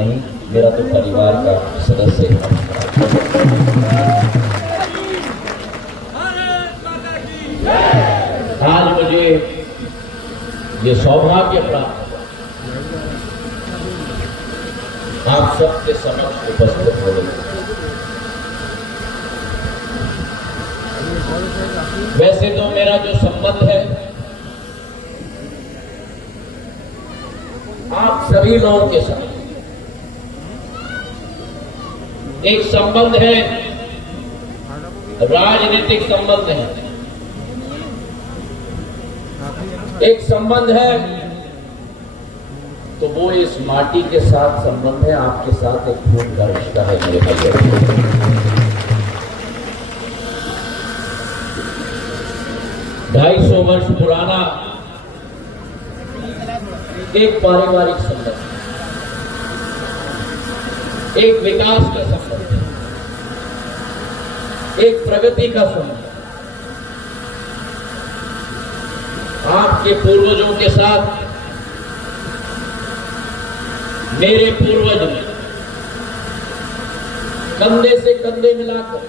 नहीं, मेरा तो परिवार का सदस्य है। आज मुझे ये सौभाग्य प्राप्त आप सबके समक्ष उपस्थित हो गए। वैसे तो मेरा जो संबंध है आप सभी लोगों के साथ, एक संबंध है, राजनीतिक संबंध है, एक संबंध है तो वो इस माटी के साथ संबंध है, आपके साथ एक खून का रिश्ता है मेरे भाई। 250 वर्ष पुराना एक पारिवारिक संबंध, एक विकास का संबंध, एक प्रगति का संबंध, आपके पूर्वजों के साथ मेरे पूर्वज ने कंधे से कंधे मिलाकर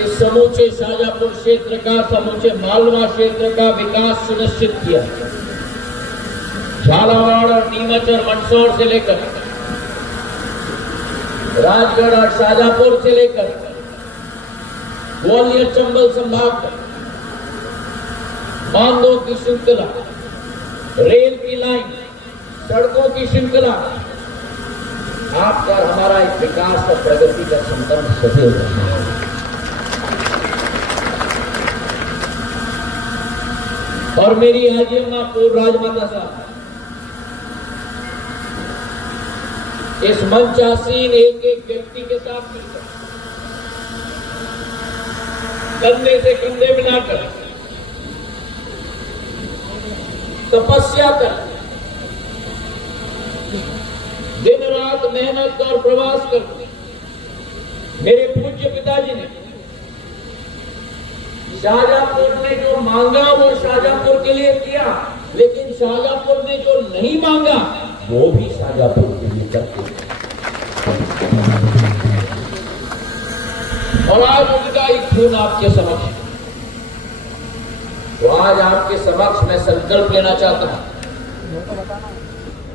इस समूचे शाजापुर क्षेत्र का, समूचे मालवा क्षेत्र का विकास सुनिश्चित किया। झालावाड़ और नीमच और मंदसौर से लेकर राजगढ़ और शाजापुर से लेकर ग्वालियर चंबल संभाग तक बांधों की श्रृंखला, रेल की लाइन, सड़कों की श्रृंखला, आपका हमारा एक विकास और प्रगति का संबंध सदैव रहा है। और मेरी आजीमा पूर्व राजमाता साहब इस मंचासीन एक एक व्यक्ति के साथ मिलकर कंधे से कंधे मिलाकर तपस्या कर दिन रात मेहनत और प्रवास कर मेरे पूज्य पिताजी ने शाजापुर ने जो मांगा वो शाजापुर के लिए किया, लेकिन शाजापुर ने जो नहीं मांगा वो भी शाजापुर के लिए करते। और आज उनका एक खून आपके समक्ष, तो आज आपके समक्ष मैं संकल्प लेना चाहता हूं,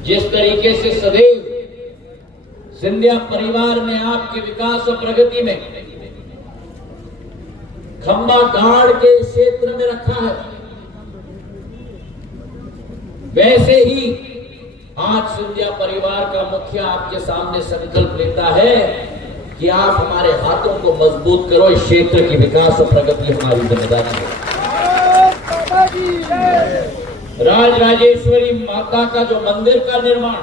जिस तरीके से सदैव सिंधिया परिवार ने आपके विकास और प्रगति में खंबा गाड़ के क्षेत्र में रखा है, वैसे ही आज सिंधिया परिवार का मुखिया आपके सामने संकल्प लेता है कि आप हमारे हाथों को मजबूत करो, इस क्षेत्र की विकास और प्रगति हमारी जिम्मेदारी है। राज राजेश्वरी माता का जो मंदिर का निर्माण,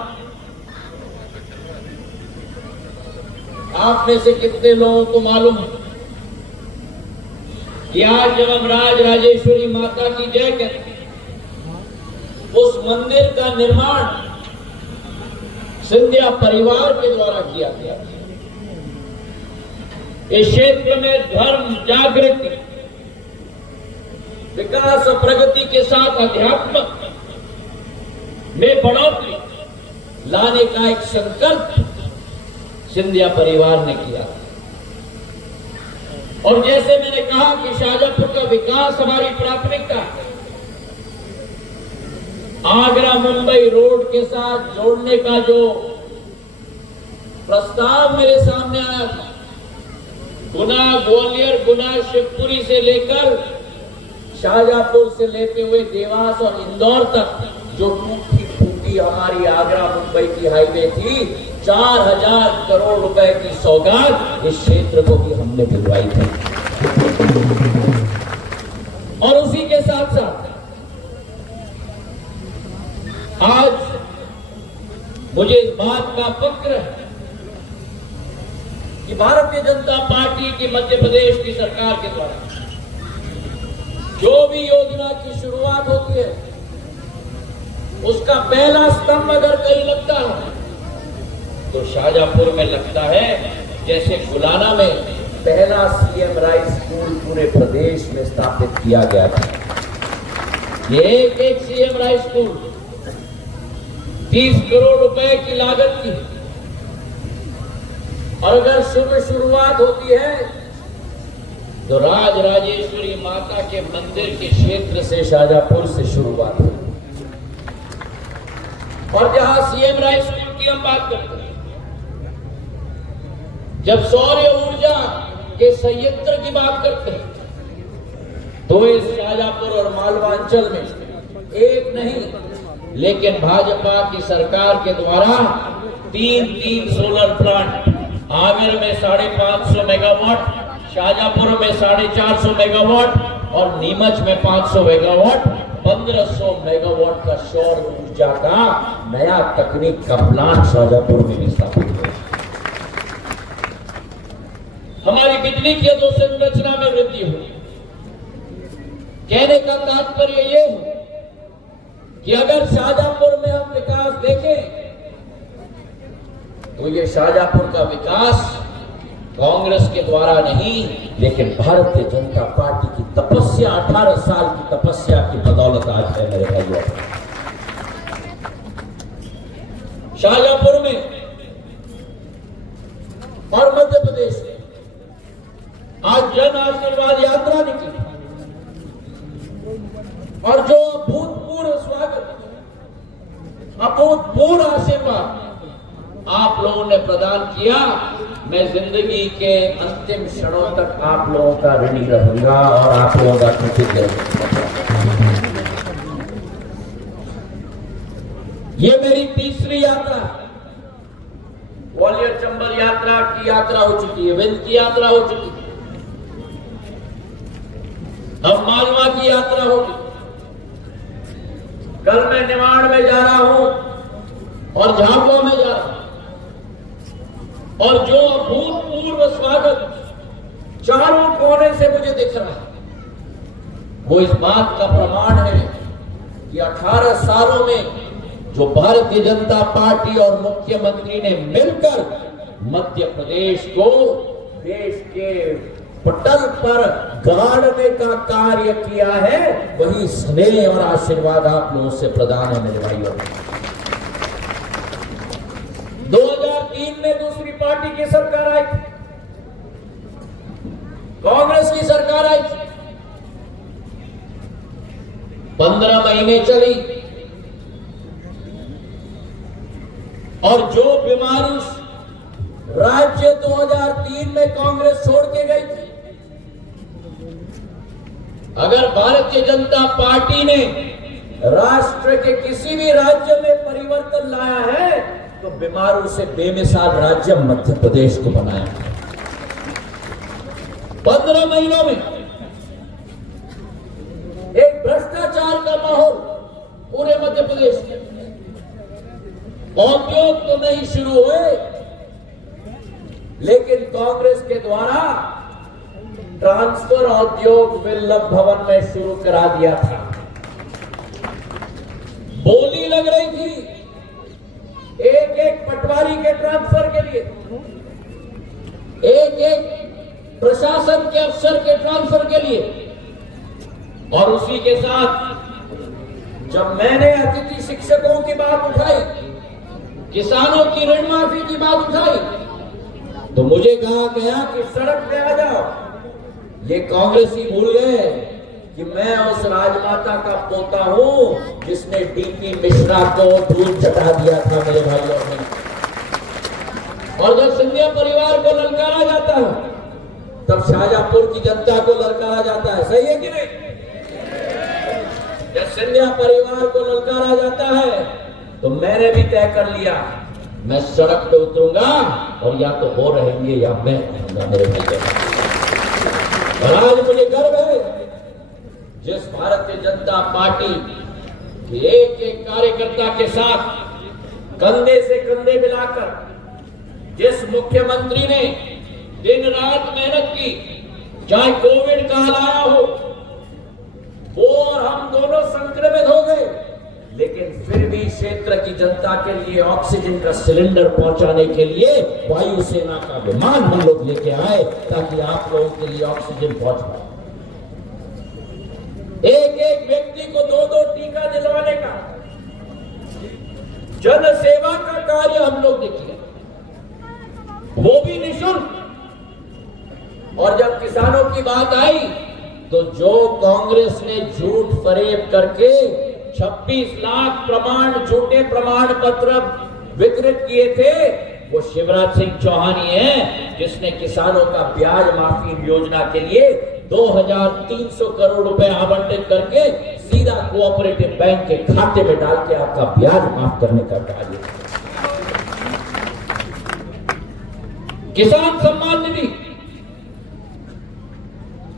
आप में से कितने लोगों को मालूम है कि आज जब हम राज राजेश्वरी माता की जय कहते हैं, उस मंदिर का निर्माण सिंधिया परिवार के द्वारा किया गया। इस क्षेत्र में धर्म जागृति, विकास और प्रगति के साथ अध्यात्म में बढ़ोतरी लाने का एक संकल्प सिंधिया परिवार ने किया। और जैसे मैंने कहा कि शाजापुर का विकास हमारी प्राथमिकता है, आगरा मुंबई रोड के साथ जोड़ने का जो प्रस्ताव मेरे सामने आया था, गुना ग्वालियर, गुना शिवपुरी से लेकर शाजापुर से लेते हुए देवास और इंदौर तक जो टूटी फूटी हमारी आगरा मुंबई की हाईवे थी, 4000 करोड़ रुपए की सौगात इस क्षेत्र को भी हमने भिजवाई थी। और उसी के साथ साथ आज मुझे इस बात का फक्र है कि भारतीय जनता पार्टी की मध्य प्रदेश की सरकार के द्वारा जो भी योजना की शुरुआत होती है, उसका पहला स्तंभ अगर कहीं लगता है तो शाजापुर में लगता है। जैसे गुलाना में पहला सीएम राइस स्कूल पूरे प्रदेश में स्थापित किया गया था, ये एक सीएम राइस स्कूल 30 करोड़ रुपए की लागत की। और अगर शुरुआत होती है तो राजराजेश्वरी माता के मंदिर के क्षेत्र से, शाहजहांपुर से शुरुआत हुई। और जहां सीएम राइस स्कूल की हम बात करते हैं, जब सौर ऊर्जा के संयंत्र की बात करते हैं, तो इस शाहजहांपुर और मालवांचल में एक नहीं लेकिन भाजपा की सरकार के द्वारा तीन सोलर प्लांट, आमेर में 550 मेगावाट, शाहजहांपुर में 450 मेगावाट और नीमच में 500 मेगावाट, 1500 मेगावाट का सौर ऊर्जा का नया तकनीक का प्लांट शाहजहांपुर में भी स्थापित हुआ। हमारी बिजली की अधोसंरचना में वृद्धि हुई। कहने का तात्पर्य यह है कि अगर शाहजहांपुर में हम विकास देखें तो ये शाहजहांपुर का विकास कांग्रेस के द्वारा नहीं लेकिन भारतीय जनता पार्टी की तपस्या, 18 साल की तपस्या की बदौलत आज है मेरे भाइयों। शाहजहांपुर में और मध्य प्रदेश में आज जन आशीर्वाद यात्रा निकली और जो अभूतपूर्व स्वागत, अभूतपूर्व आशीर्वाद आप लोगों ने प्रदान किया, मैं जिंदगी के अंतिम क्षणों तक आप लोगों का ऋणी रहूंगा और आप लोगों का कृतज्ञ रहूंगा। ये मेरी तीसरी यात्रा, ग्वालियर चंबल यात्रा की यात्रा हो चुकी है, विंध्य की यात्रा हो चुकी है, अब मालवा की यात्रा होगी। कल मैं निमाड़ में जा रहा हूं और झाबुआ में जा रहा हूं और जो अभूतपूर्व स्वागत चारों कोने से मुझे दिख रहा है वो इस बात का प्रमाण है कि 18 सालों में जो भारतीय जनता पार्टी और मुख्यमंत्री ने मिलकर मध्य प्रदेश को देश के पटल पर गाड़ने का कार्य किया है, वही स्नेह और आशीर्वाद आप लोगों से प्रदान है मेरे भाइयों। 2003 में दूसरी पार्टी की सरकार आई थी, कांग्रेस की सरकार आई थी, 15 महीने चली और जो बीमारी राज्य 2003 में कांग्रेस छोड़ के गई थी, अगर भारतीय जनता पार्टी ने राष्ट्र के किसी भी राज्य में परिवर्तन लाया है तो बीमारों से बेमिसाल राज्य मध्य प्रदेश को बनाया। 15 महीनों में एक भ्रष्टाचार का माहौल पूरे मध्य प्रदेश में, उद्योग तो नहीं शुरू हुए लेकिन कांग्रेस के द्वारा ट्रांसफर उद्योग विल्लभ भवन में शुरू करा दिया था। बोली लग रही थी एक एक पटवारी के ट्रांसफर के लिए, एक एक प्रशासन के अफसर के ट्रांसफर के लिए, और उसी के साथ जब मैंने अतिथि शिक्षकों की बात उठाई, किसानों की ऋण माफी की बात उठाई, तो मुझे कहा गया कि सड़क पे आ जाओ। ये कांग्रेस ही भूल गए कि मैं उस राजमाता का पोता हूं जिसने डीपी मिश्रा को दूध चटा दिया था मेरे भाइयों ने। और जब सिंधिया परिवार को ललकारा जाता है तब शाहजहांपुर की जनता को ललकारा जाता है, सही है कि नहीं? जब सिंधिया परिवार को ललकारा जाता है तो मैंने भी तय कर लिया मैं सड़क पे उतरूंगा और या तो वो रहेंगे या मैं रहूंगा मेरे भाइयों। और आज मुझे गर्व है जिस भारतीय जनता पार्टी के एक एक कार्यकर्ता के साथ कंधे से कंधे मिलाकर जिस मुख्यमंत्री ने दिन रात मेहनत की, चाहे कोविड काल आया हो, वो और हम दोनों संक्रमित हो गए, लेकिन फिर भी क्षेत्र की जनता के लिए ऑक्सीजन का सिलेंडर पहुंचाने के लिए वायुसेना का विमान हम लोग लेके आए ताकि आप लोगों के लिए ऑक्सीजन पहुंच पाए। एक एक व्यक्ति को 2-2 टीका दिलवाने का जन सेवा का कार्य हम लोग ने किया, वो भी निःशुल्क। और जब किसानों की बात आई तो जो कांग्रेस ने झूठ फरेब करके 26 लाख झूठे प्रमाण पत्र वितरित किए थे, वो शिवराज सिंह चौहान ही है जिसने किसानों का ब्याज माफी योजना के लिए 2300 करोड़ रुपए आवंटित करके सीधा कोऑपरेटिव बैंक के खाते में डाल के आपका ब्याज माफ करने का कार्य। किसान सम्मान निधि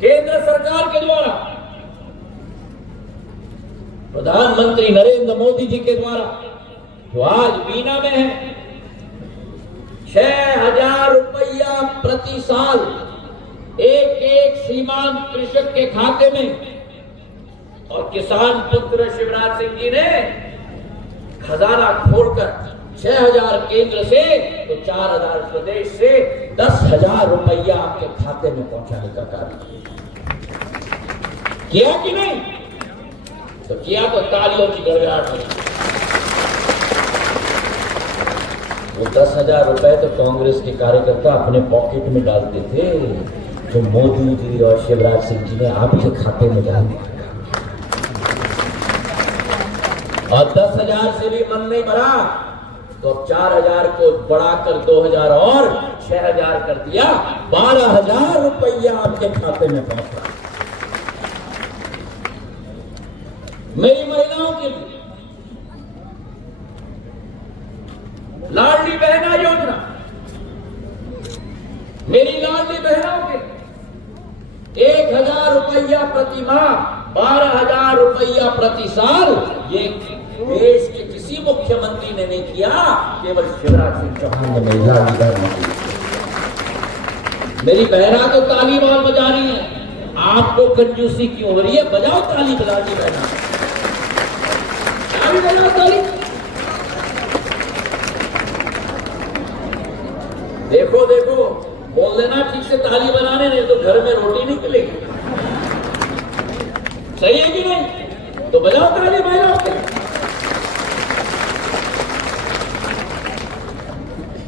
केंद्र सरकार के द्वारा, प्रधानमंत्री नरेंद्र मोदी जी के द्वारा, जो आज बीना में है, 6,000 रुपया प्रति साल एक सीमांत कृषक के खाते में। और किसान पुत्र शिवराज सिंह जी ने खजाना खोलकर 6,000 केंद्र से तो 4,000 प्रदेश से 10,000 रुपया आपके खाते में पहुंचाने का कार्य किया कि नहीं? तो किया तो तालियों की गड़गड़ाहट हुई। वो 10,000 रुपए तो कांग्रेस के कार्यकर्ता अपने पॉकेट में डालते थे, जो मोदी जी और शिवराज सिंह जी ने आपके खाते में डाल दिया। और 10,000 से भी मन नहीं भरा तो 4,000 को बढ़ाकर 2,000 और 6,000 कर दिया, 12,000 रुपया आपके खाते में पहुंचा। मेरी महिलाओं के लिए लाडली बहना योजना, मेरी लाडली बहनों के 1,000 रुपया प्रति माह, 12,000 रुपया प्रति साल, ये देश के किसी मुख्यमंत्री ने नहीं किया, केवल शिवराज सिंह चौहान ने मेरी लाडली बहनों की। मेरी बहना तो ताली मार बजा रही है, आपको कंजूसी क्यों हो रही है? बजाओ ताली, लाडली बहना बजाओ ताली। देखो देखो, बोल देना ठीक से ताली बनाने, नहीं तो घर में रोटी निकलेगी। सही है कि नहीं? तो बजाओ ताली महिलाओं के।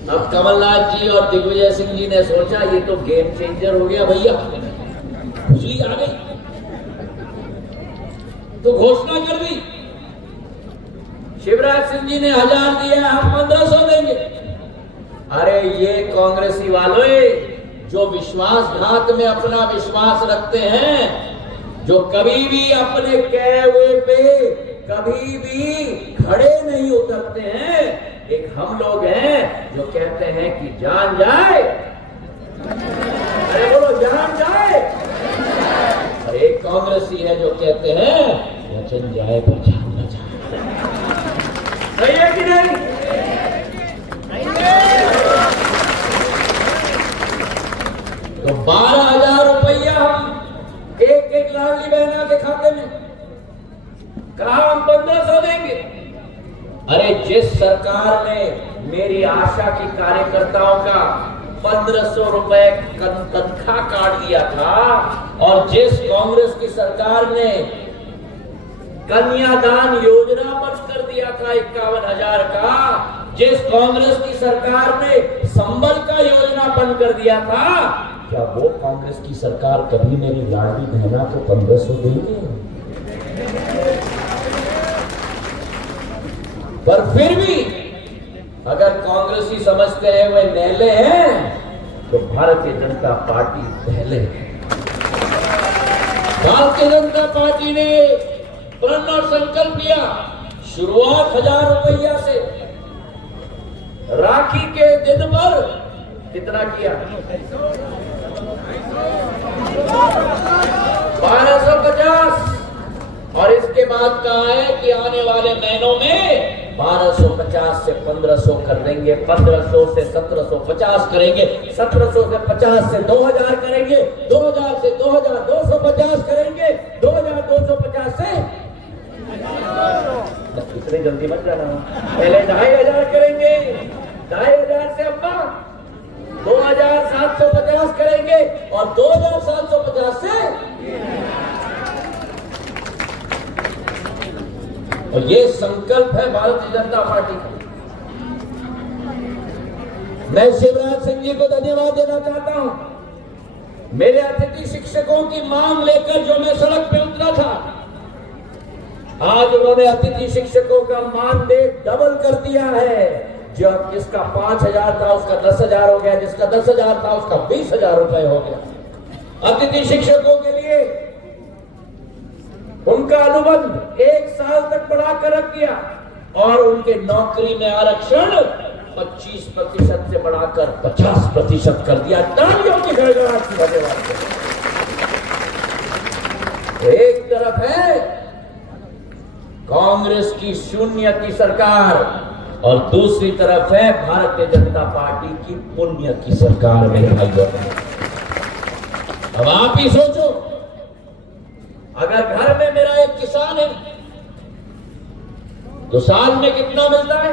अब कमलनाथ जी और दिग्विजय सिंह जी ने सोचा ये तो गेम चेंजर हो गया भैया, खुजली आ गई, तो घोषणा कर दी, शिवराज सिंह जी ने 1,000 दिया, हम 1,500 देंगे। अरे ये कांग्रेसी वालों जो विश्वासघात में अपना विश्वास रखते हैं, जो कभी भी अपने कहे हुए पे कभी भी खड़े नहीं उतरते हैं, एक हम लोग हैं जो कहते हैं कि जान जाए, अरे बोलो जान जाए, और एक कांग्रेसी है जो कहते हैं वचन जाए पर जान न जाए। सही है कि नहीं? तो 12,000 रुपया हम एक लाडली बहना के खाते में, कहा हम 1,500 देंगे। अरे जिस सरकार ने मेरी आशा की कार्यकर्ताओं का 1,500 रुपए तनख्वाह काट दिया था, और जिस कांग्रेस की सरकार ने कन्यादान योजना बंद कर दिया था 51,000 का, जिस कांग्रेस की सरकार ने संबल का योजना बंद कर दिया था, क्या वो कांग्रेस की सरकार कभी मेरी लाडली बहना को 1,500 देंगे? पर फिर भी अगर कांग्रेसी समझते हैं वे नेले हैं, तो भारतीय जनता पार्टी पहले है। भारतीय जनता पार्टी ने प्रण और संकल्प लिया, शुरुआत 1,000 रुपया से, राखी के दिन पर कितना किया? 1250। और इसके बाद कहा है कि आने वाले महीनों में 1250 से 1,500 कर देंगे, 1,500 से 1,750 करेंगे, 1,700 से 50 से 2,000 करेंगे, 2,000 से 2,250 करेंगे, 2,250 से इतनी जल्दी मत जाना, पहले 2,500 करेंगे, 2,500 से अम्मा 2,750 करेंगे, और 2,750 से, और ये संकल्प है भारतीय जनता पार्टी का। मैं शिवराज सिंह जी को धन्यवाद देना चाहता हूं। मेरे अतिथि शिक्षकों की मांग लेकर जो मैं सड़क पे उतरा था, आज उन्होंने अतिथि शिक्षकों का मानदेय डबल कर दिया है। जो जिसका 5,000 था उसका 10,000 हो गया, जिसका 10,000 था उसका 20,000 रुपए हो गया। अतिथि शिक्षकों के लिए उनका अनुबंध 1 साल तक बढ़ाकर रख दिया और उनके नौकरी में आरक्षण 25% से बढ़ाकर 50% कर दिया। तालियों की गड़गड़ाहट की धन्यवाद। एक तरफ है कांग्रेस की शून्य की सरकार और दूसरी तरफ है भारतीय जनता पार्टी की पुण्य की सरकार। मेरे भाइयों, अब आप ही सोचो, अगर घर में मेरा एक किसान है तो साल में कितना मिलता है?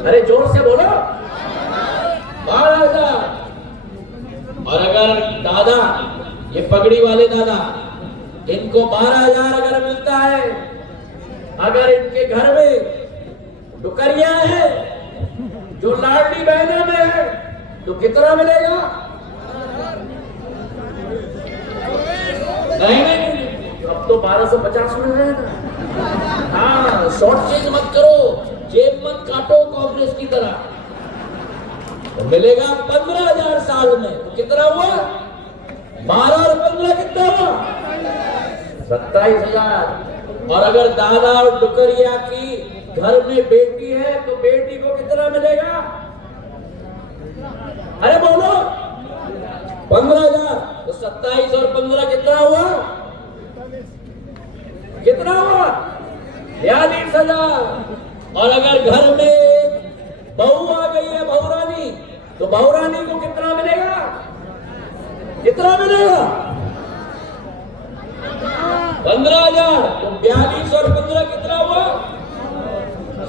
अरे जोर से बोलो, 12,000। और अगर दादा, ये पगड़ी वाले दादा, इनको 12,000 अगर मिलता है, अगर इनके घर में डुकरिया है जो लाडली बहना में है तो कितना मिलेगा? नहीं, अब तो 1250 मिल रहा है ना। हाँ, शॉर्ट चेंज मत करो, जेब मत काटो कांग्रेस की तरह। तो मिलेगा 15,000 साल में। तो कितना हुआ? 12 और 15 कितना हुआ? 27,000। और अगर दादा और डुकरिया की घर में बेटी है तो बेटी को कितना मिलेगा? अरे बोलो, 15,000। तो 27 और 15 कितना हुआ? कितना हुआ? 42,000। और अगर घर में बहू आ गई है, बहुरानी, तो बहुरानी को कितना मिलेगा? कितना मिलेगा? 15,000। तो 42 और 15 कितना हुआ?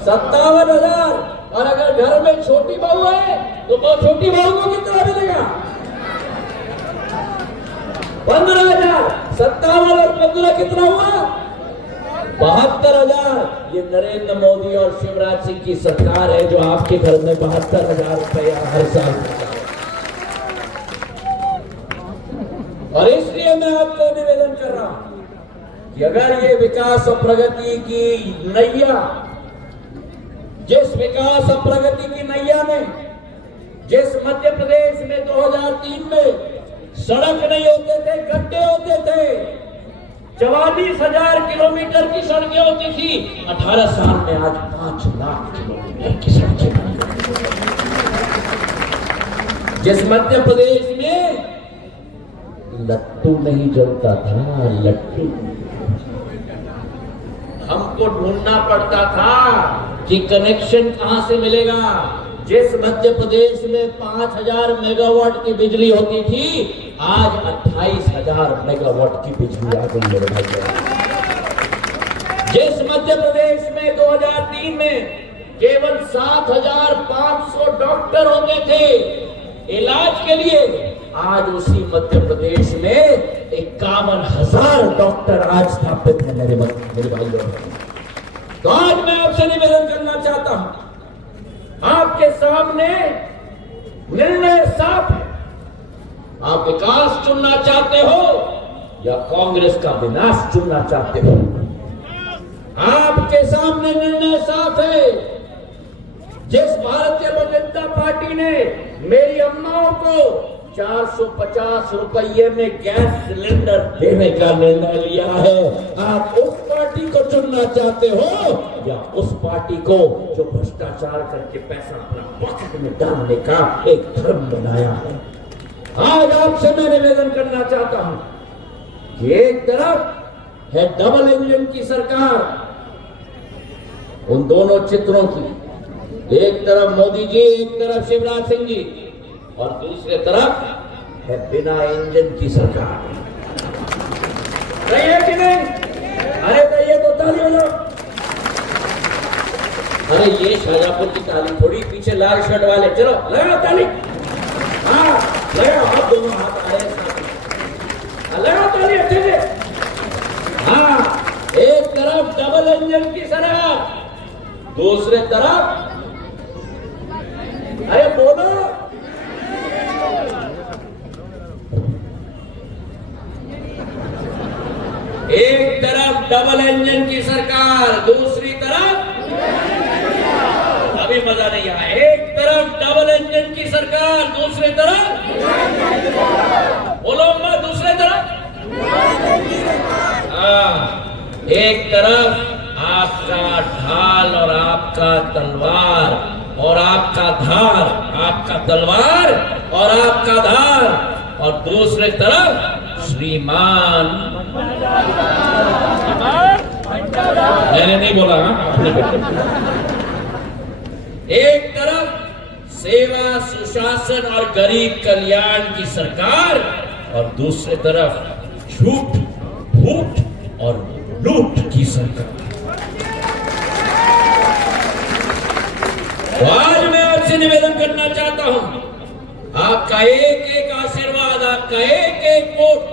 57,000। और अगर घर में छोटी बहू है तो छोटी बहू को कितना मिलेगा? 15,000। 57 और 15 कितना हुआ? 72,000। ये नरेंद्र मोदी और शिवराज सिंह की सरकार है जो आपके घर में 72,000 रुपया हर साल देता है। और इसलिए मैं आपको निवेदन कर रहा हूं कि अगर ये विकास और प्रगति की नैया, जिस विकास और प्रगति की नैया में, जिस मध्य प्रदेश में 2003 में सड़क नहीं होते थे, गड्ढे होते थे, 44,000 किलोमीटर की सड़कें होती थी, 18 साल में आज 5 लाख किलोमीटर की सड़कें बन गई। जिस मध्य प्रदेश में लट्टू नहीं जलता था, लट्टू, हमको ढूंढना पड़ता था कि कनेक्शन कहां से मिलेगा। जिस मध्य प्रदेश में 5,000 मेगावाट की बिजली होती थी, आज 28,000 मेगावाट की बिजली आ गई मेरे भाई। जिस मध्य प्रदेश में 2003 में केवल 7,500 डॉक्टर होते थे इलाज के लिए, आज उसी मध्य प्रदेश में 51,000 डॉक्टर आज स्थापित है मेरे भाइयों। तो आज मैं आपसे निवेदन करना चाहता हूं, आपके सामने निर्णय साफ है। आप विकास चुनना चाहते हो या कांग्रेस का विनाश चुनना चाहते हो? आपके सामने निर्णय साफ है। जिस भारतीय जनता पार्टी ने मेरी अम्माओं को 450 रुपये में गैस सिलेंडर देने का निर्णय लिया है, आप उस पार्टी को चुनना चाहते हो या उस पार्टी को जो भ्रष्टाचार करके पैसा अपना पॉकेट में डालने का एक धर्म बनाया है? आज आपसे मैं निवेदन करना चाहता हूं कि एक तरफ है डबल इंजन की सरकार, उन दोनों चित्रों की, एक तरफ मोदी जी, एक तरफ शिवराज सिंह जी, और दूसरे तरफ है बिना इंजन की सरकार। सही है कि नहीं? अरे कहिए तो ताली बजाओ। अरे ये शाहजहांपुर की ताली थोड़ी, पीछे लाल शर्ट वाले, चलो लगाओ ताली। हाँ लगाओ, आप दोनों हाथ आए साथ, लगाओ ताली अच्छे से। हाँ, एक तरफ डबल इंजन की सरकार, दूसरे तरफ अरे बोलो। एक तरफ डबल इंजन की सरकार, दूसरी तरफ अभी मजा नहीं आया। एक तरफ डबल इंजन की सरकार, दूसरी तरफ बोलो अम्मा, दूसरी तरफ एक तरफ आपका ढाल और आपका तलवार और आपका धार, आपका तलवार और आपका धार, और दूसरे तरफ श्रीमान। मैंने नहीं बोला, एक तरफ सेवा सुशासन और गरीब कल्याण की सरकार और दूसरी तरफ झूठ फूट और लूट की सरकार। तो आज मैं आपसे निवेदन करना चाहता हूं, आपका एक एक आशीर्वाद, आपका एक एक वोट,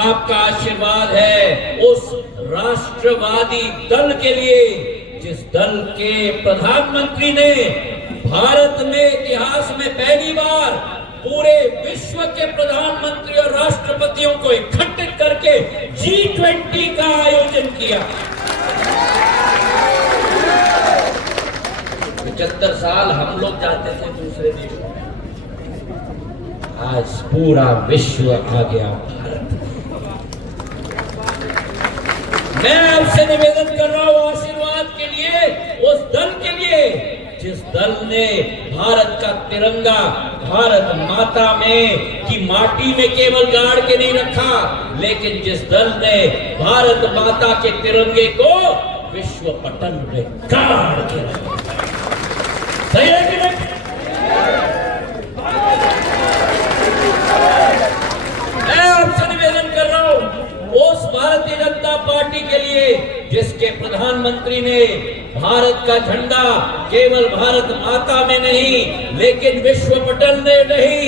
आपका आशीर्वाद है उस राष्ट्रवादी दल के लिए जिस दल के प्रधानमंत्री ने भारत में इतिहास में पहली बार पूरे विश्व के प्रधानमंत्री और राष्ट्रपतियों को इकट्ठित करके G20 का आयोजन किया। 75 साल हम लोग जाते थे दूसरे देशों में, आज पूरा विश्व आ गया भारत। मैं आपसे निवेदन कर रहा हूं आशीर्वाद के लिए उस दल के लिए जिस दल ने भारत का तिरंगा भारत माता में की माटी में केवल गाड़ के नहीं रखा, लेकिन जिस दल ने भारत माता के तिरंगे को विश्व पटल में गाड़ के रखा। सही है कि नहीं? मैं आपसे निवेदन कर रहा हूं उस भारतीय जनता पार्टी के लिए जिसके प्रधानमंत्री ने भारत का झंडा केवल भारत माता में नहीं लेकिन विश्व पटल में नहीं,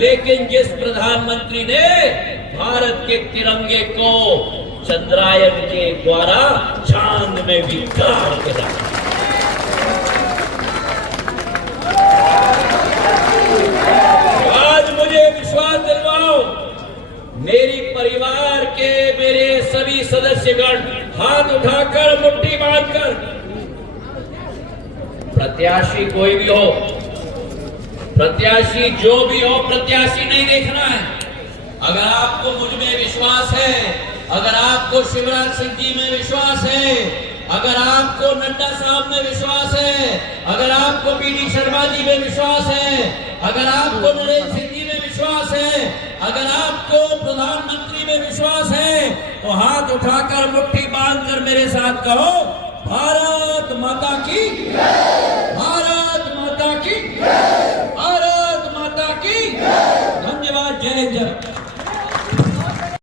लेकिन जिस प्रधानमंत्री ने भारत के तिरंगे को चंद्रायन के द्वारा चांद में भी गाड़ के रखा। आज मुझे विश्वास दिलवाओ, मेरी परिवार के मेरे सभी सदस्यगण हाथ उठाकर मुट्ठी बांधकर, प्रत्याशी कोई भी हो, प्रत्याशी जो भी हो, प्रत्याशी नहीं देखना है। अगर आपको मुझ में विश्वास है, अगर आपको शिवराज सिंह जी में विश्वास है, अगर आपको नड्डा साहब में विश्वास है, अगर आपको पीडी शर्मा जी में विश्वास है, अगर आपको नरेंद्र सिंह जी में विश्वास है, अगर आपको प्रधानमंत्री में विश्वास है, तो हाथ उठाकर मुट्ठी बांधकर मेरे साथ कहो, भारत माता की।